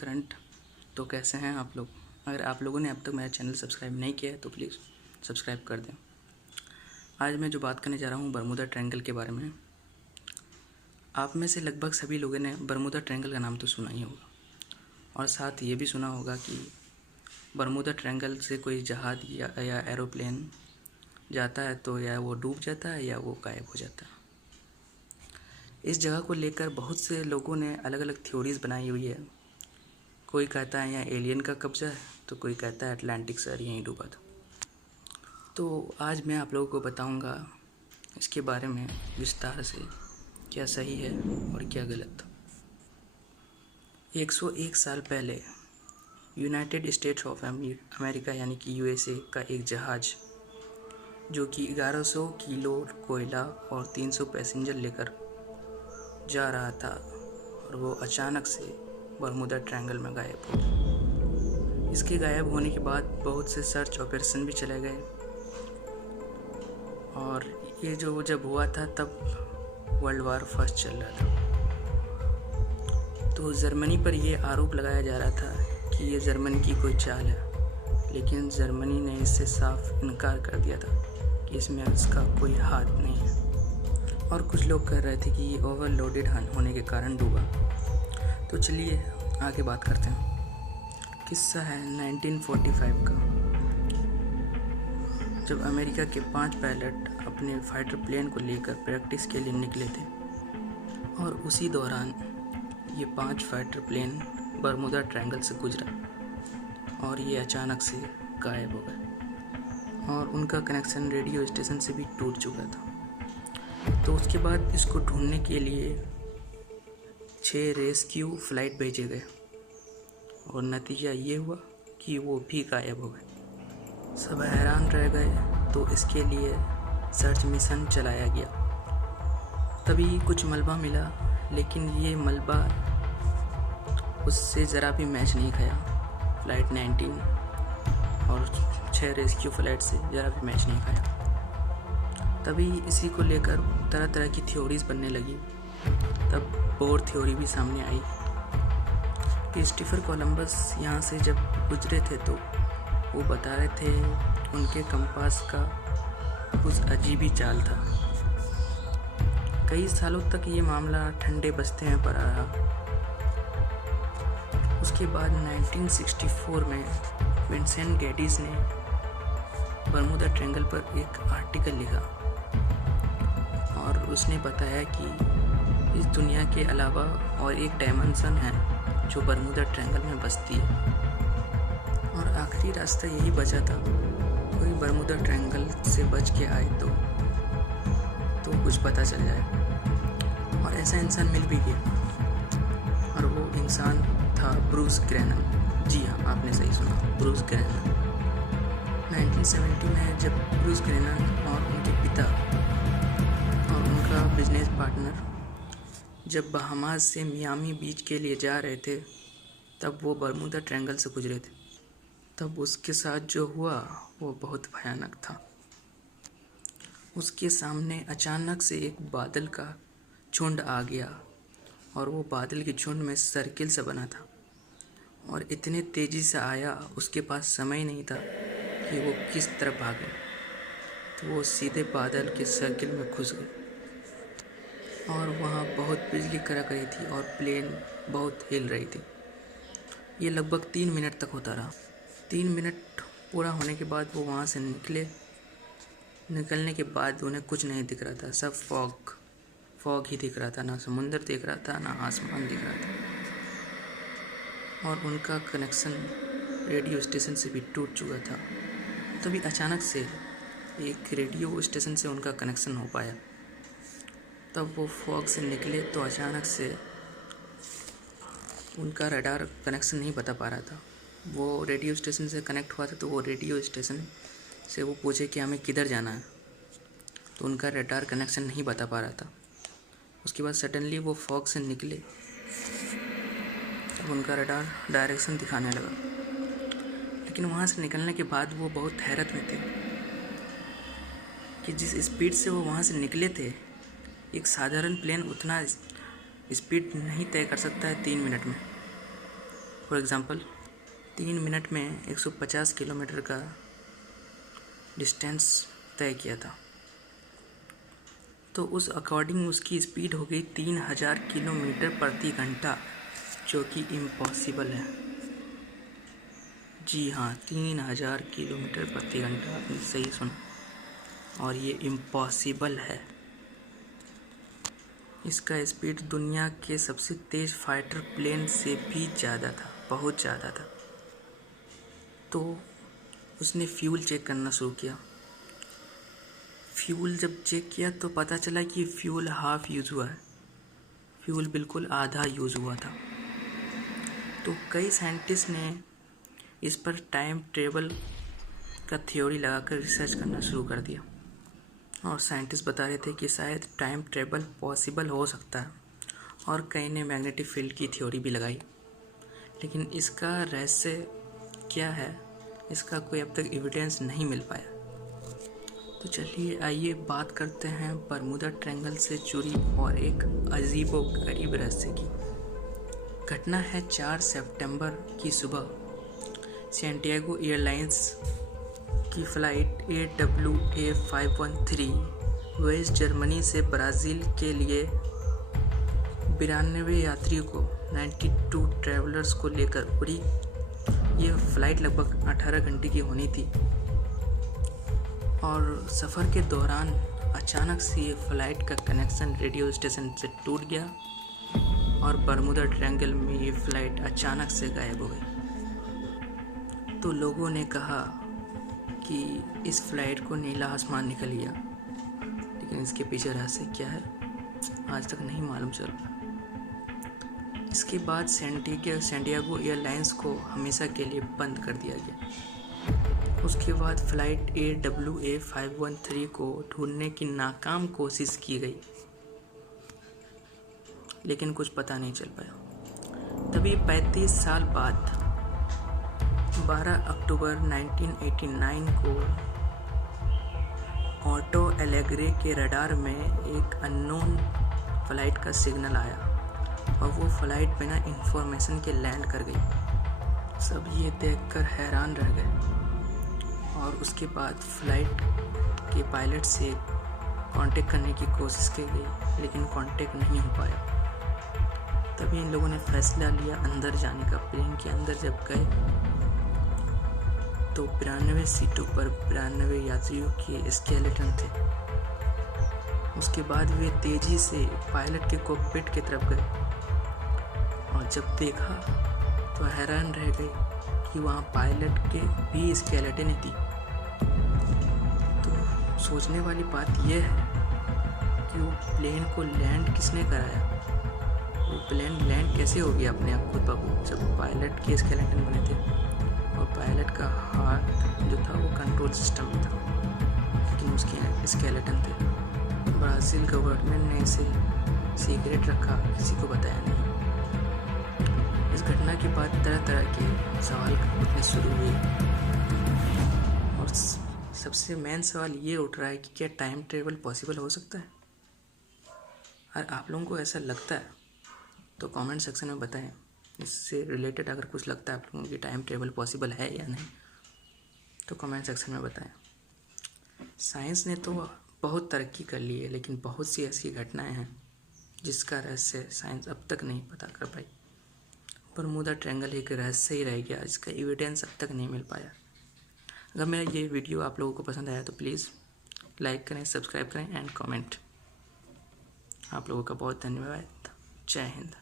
Current. तो कैसे हैं आप लोग? अगर आप लोगों ने अब तक मेरा चैनल सब्सक्राइब नहीं किया है तो प्लीज़ सब्सक्राइब कर दें। आज मैं जो बात करने जा रहा हूँ बरमूडा ट्रायंगल के बारे में। आप में से लगभग सभी लोगों ने बरमूडा ट्रायंगल का नाम तो सुना ही होगा, और साथ ये भी सुना होगा कि बरमूडा ट्रायंगल से कोई जहाज या एरोप्लेन जाता है तो या वो डूब जाता है या वो गायब हो जाता है। इस जगह को लेकर बहुत से लोगों ने अलग अलग थ्योरीज बनाई हुई है। कोई कहता है यहाँ एलियन का कब्जा है, तो कोई कहता है अटलांटिक शहर यहीं डूबा था। तो आज मैं आप लोगों को बताऊंगा इसके बारे में विस्तार से, क्या सही है और क्या गलत। 101 साल पहले यूनाइटेड स्टेट्स ऑफ अमेरिका यानी कि यूएसए का एक जहाज़ जो कि 1100 किलो कोयला और 300 पैसेंजर लेकर जा रहा था, और वो अचानक से बरमूडा ट्रायंगल में गायब हो गया। इसके गायब होने के बाद बहुत से सर्च ऑपरेशन भी चले गए, और ये जो जब हुआ था तब वर्ल्ड वार फर्स्ट चल रहा था। तो जर्मनी पर यह आरोप लगाया जा रहा था कि ये जर्मनी की कोई चाल है, लेकिन जर्मनी ने इससे साफ इनकार कर दिया था कि इसमें इसका कोई हाथ नहीं है। और कुछ लोग कह रहे थे कि ये ओवरलोडेड होने के कारण डूबा। तो चलिए आगे बात करते हैं। किस्सा है 1945 का, जब अमेरिका के 5 पायलट अपने फाइटर प्लेन को लेकर प्रैक्टिस के लिए निकले थे, और उसी दौरान ये 5 फाइटर प्लेन बरमूडा ट्रायंगल से गुजरा और ये अचानक से गायब हो गए, और उनका कनेक्शन रेडियो स्टेशन से भी टूट चुका था। तो उसके बाद इसको ढूंढने के लिए 6 रेस्क्यू फ्लाइट भेजे गए, और नतीजा ये हुआ कि वो भी गायब हो गए। सब हैरान रह गए, तो इसके लिए सर्च मिशन चलाया गया। तभी कुछ मलबा मिला, लेकिन ये मलबा उससे ज़रा भी मैच नहीं खाया। फ्लाइट 19 और 6 रेस्क्यू फ्लाइट से ज़रा भी मैच नहीं खाया। तभी इसी को लेकर तरह तरह की थ्योरीज बनने लगी। तब बोर थ्योरी भी सामने आई कि क्रिस्टोफर कोलंबस यहाँ से जब गुजरे थे तो वो बता रहे थे उनके कंपास का कुछ अजीब ही चाल था। कई सालों तक ये मामला ठंडे बस्ते में पड़ा रहा। उसके बाद 1964 में विंसेंट गेटिस ने बरमूडा ट्रायंगल पर एक आर्टिकल लिखा, और उसने बताया कि इस दुनिया के अलावा और एक डायमेंशन है जो बरमूडा ट्रायंगल में बसती है, और आखिरी रास्ता यही बचा था। कोई बरमूडा ट्रायंगल से बच के आए तो कुछ पता चल जाए। और ऐसा इंसान मिल भी गया, और वो इंसान था ब्रूस ग्रेनम। जी हाँ, आपने सही सुना, ब्रूस ग्रेनम। 1970 में जब ब्रूस ग्रेनम और उनके पिता और उनका बिजनेस पार्टनर जब बहामास से मियामी बीच के लिए जा रहे थे, तब वो बरमूडा ट्रायंगल से गुजरे थे। तब उसके साथ जो हुआ वो बहुत भयानक था। उसके सामने अचानक से एक बादल का झुंड आ गया, और वो बादल के झुंड में सर्किल सा बना था, और इतने तेज़ी से आया उसके पास समय नहीं था कि वो किस तरफ भागे। तो वो सीधे बादल के सर्किल में घुस गए, और वहाँ बहुत बिजली कड़क रही थी और प्लेन बहुत हिल रही थी। ये लगभग 3 मिनट तक होता रहा। 3 मिनट पूरा होने के बाद वो वहाँ से निकलने के बाद उन्हें कुछ नहीं दिख रहा था। सब फॉग ही दिख रहा था, ना समुंदर दिख रहा था, ना आसमान दिख रहा था, और उनका कनेक्शन रेडियो स्टेशन से भी टूट चुका था। तभी अचानक से एक रेडियो स्टेशन से उनका कनेक्शन हो पाया। तब वो फॉग से निकले तो अचानक से उनका रडार कनेक्शन नहीं बता पा रहा था। वो रेडियो स्टेशन से कनेक्ट हुआ था, तो वो रेडियो स्टेशन से वो पूछे कि हमें किधर जाना है, तो उनका रडार कनेक्शन नहीं बता पा रहा था। उसके बाद सडनली वो फॉग से निकले, तब उनका रडार डायरेक्शन दिखाने लगा। लेकिन वहाँ से निकलने के बाद वो बहुत हैरत में थे कि जिस स्पीड से वो वहाँ से निकले थे, एक साधारण प्लेन उतना स्पीड नहीं तय कर सकता है 3 मिनट में। फॉर एग्ज़ाम्पल 3 मिनट में 150 किलोमीटर का डिस्टेंस तय किया था, तो उस अकॉर्डिंग उसकी स्पीड हो गई 3000 किलोमीटर प्रति घंटा, जो कि इम्पॉसिबल है। जी हाँ, 3000 किलोमीटर प्रति घंटा, आपने सही सुना, और ये इम्पॉसिबल है। इसका स्पीड दुनिया के सबसे तेज़ फाइटर प्लेन से भी ज़्यादा था, बहुत ज़्यादा था। तो उसने फ्यूल चेक करना शुरू किया। फ्यूल जब चेक किया तो पता चला कि फ्यूल हाफ यूज़ हुआ है, फ्यूल बिल्कुल आधा यूज़ हुआ था। तो कई साइंटिस्ट ने इस पर टाइम ट्रेवल का थ्योरी लगाकर रिसर्च करना शुरू कर दिया, और साइंटिस्ट बता रहे थे कि शायद टाइम ट्रेवल पॉसिबल हो सकता है, और कई ने मैग्नेटिक फील्ड की थ्योरी भी लगाई। लेकिन इसका रहस्य क्या है, इसका कोई अब तक एविडेंस नहीं मिल पाया। तो चलिए आइए बात करते हैं बरमूडा ट्रायंगल से जुड़ी और एक अजीबोगरीब रहस्य की। घटना है 4 सितंबर की सुबह। सैंटियागो एयरलाइंस की फ़्लाइट AWA513 वेस्ट जर्मनी से ब्राज़ील के लिए 92 यात्रियों को 92 ट्रैवलर्स को लेकर उड़ी। ये फ़्लाइट लगभग 18 घंटे की होनी थी, और सफ़र के दौरान अचानक से ये फ़्लाइट का कनेक्शन रेडियो स्टेशन से टूट गया, और बरमूडा ट्रायंगल में ये फ़्लाइट अचानक से गायब हो गई। तो लोगों ने कहा कि इस फ्लाइट को नीला आसमान निकल गया, लेकिन इसके पीछे रहस्य क्या है आज तक नहीं मालूम चल पाया। इसके बाद सैंटियागो एयरलाइंस को हमेशा के लिए बंद कर दिया गया। उसके बाद फ्लाइट AWA513 को ढूंढने की नाकाम कोशिश की गई, लेकिन कुछ पता नहीं चल पाया। तभी 35 साल बाद 12 अक्टूबर 1989 को ऑटो एलेग्रे के रडार में एक अननोन फ्लाइट का सिग्नल आया, और वो फ्लाइट बिना इंफॉर्मेशन के लैंड कर गई। सब ये देखकर हैरान रह गए, और उसके बाद फ्लाइट के पायलट से कांटेक्ट करने की कोशिश की गई, लेकिन कांटेक्ट नहीं हो पाया। तभी इन लोगों ने फैसला लिया अंदर जाने का। प्लेन के अंदर जब गए तो 92 सीटों पर 92 यात्रियों के स्केलेटन थे। उसके बाद वे तेजी से पायलट के कॉकपिट की तरफ गए, और जब देखा तो हैरान रह गए कि वहाँ पायलट के भी स्केलेटन थी। तो सोचने वाली बात यह है कि वो प्लेन को लैंड किसने कराया, वो प्लेन लैंड कैसे हो गया अपने आप खुद ब खुद, जब पायलट के स्केलेटन बने थे, और पायलट का हाथ जो था वो कंट्रोल सिस्टम में था, लेकिन उसके स्केलेटन थे। ब्राज़ील गवर्नमेंट ने इसे सीक्रेट रखा, किसी को बताया नहीं। इस घटना के बाद तरह तरह के सवाल उठने शुरू हुए, और सबसे मेन सवाल ये उठ रहा है कि क्या टाइम ट्रेवल पॉसिबल हो सकता है। और आप लोगों को ऐसा लगता है तो कमेंट सेक्शन में बताएं। इससे रिलेटेड अगर कुछ लगता है आप लोगों की टाइम ट्रेवल पॉसिबल है या नहीं, तो कमेंट सेक्शन में बताएं। साइंस ने तो बहुत तरक्की कर ली है, लेकिन बहुत सी ऐसी घटनाएं हैं जिसका रहस्य साइंस अब तक नहीं पता कर पाई। बरमूडा ट्रायंगल एक रहस्य ही रह गया, जिसका एविडेंस अब तक नहीं मिल पाया। अगर मेरा ये वीडियो आप लोगों को पसंद आया तो प्लीज़ लाइक करें, सब्सक्राइब करें एंड कमेंट। आप लोगों का बहुत धन्यवाद। जय हिंद।